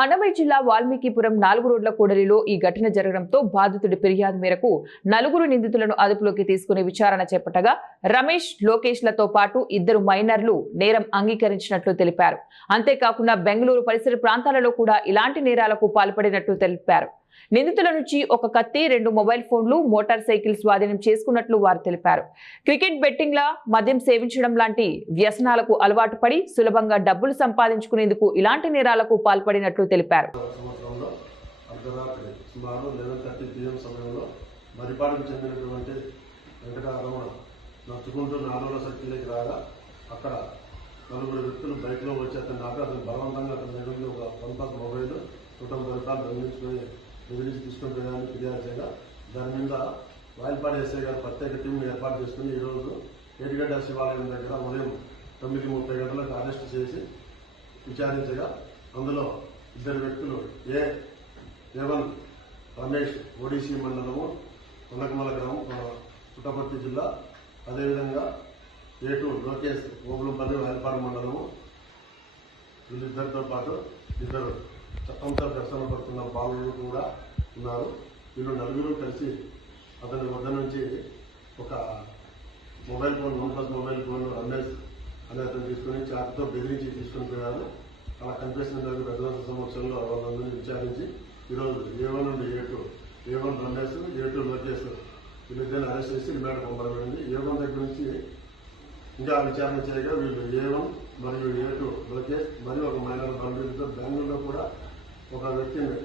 అన్నమయ్య జిల్లా వాల్మీకిపురం 4 రోడ్ల కూడలిలో ఈ ఘటన జరగడంతో బాధితుడి ఫిర్యాదు మేరకు 4 నిందితులను అదుపులోకి తీసుకుని విచారణ చేపట్టగా రమేష్, లోకేష్లతో పాటు 2 మైనర్లు నేరం అంగీకరించినట్లు తెలిపారు. అంతేకాకుండా బెంగళూరు పరిసర ప్రాంతాలలో కూడా ఇలాంటి నేరాలకు పాల్పడినట్లు తెలిపారు. నిందితుల నుంచి ఒక కత్తి, 2 మొబైల్ ఫోన్లు, మోటార్ సైకిల్ స్వాధీనం చేసుకున్నట్లు వారు తెలిపారు. క్రికెట్ బెట్టింగ్ లా మద్యం సేవించడం లాంటి వ్యసనాలకు అలవాటు పడి సులభంగా డబ్బులు సంపాదించుకునేందుకు ఇలాంటి నేరాలకు పాల్పడినట్లు తెలిపారు. నలుగురు వ్యక్తులు బైక్లో వచ్చి అతను అతను బలవంతంగా అతని దగ్గర ఒక 1 మొబైల్ 190 రూపాయలు బెదిరించి తీసుకొని పోయాలని ఫిర్యాదు చేయగా దాని మీద వాయిల్పాడు ఎస్ఐ గారు ప్రత్యేక టీంను ఏర్పాటు చేసుకుని ఈరోజు ఏటిగడ్డ శివాలయం దగ్గర ఉదయం 9:30 గంటలకు అరెస్ట్ చేసి విచారించగా అందులో 2 వ్యక్తులు A1 రమేష్, ఓడిసి మండలము, కొనకమల గ్రామం, పుట్టపర్తి జిల్లా, అదేవిధంగా A2 లోకేష్, ఓబులంపల్లి, వాయిల్పాడు మండలము, వీళ్ళిద్దరితో పాటు 2 చట్టంతో ఘర్షణ పడుతున్న బాలులు కూడా ఉన్నారు. వీళ్ళు 4 కలిసి అతని వద్ద నుంచి ఒక mobile phone, OnePlus mobile phone Ramesh అని అతను తీసుకుని చాకుతో బెదిరించి తీసుకుని పోయారు. అలా కనిపిస్తున్న పెద్ద సమక్షంలో వాళ్ళందరినీ విచారించి ఈరోజు A1 నుండి A1 రమేష్, A2 లోకేష్ వీళ్ళిద్దరిని అరెస్ట్ చేసి రిమాండ్ పంపబడింది. A1 దగ్గర నుంచి ఇంకా విచారణ చేయగా వీళ్ళు A1 మరియు A2 లోకేష్ మరియు ఒక మైనర్ బంధువులతో బెంగళూరులో కూడా ఒక వ్యక్తిని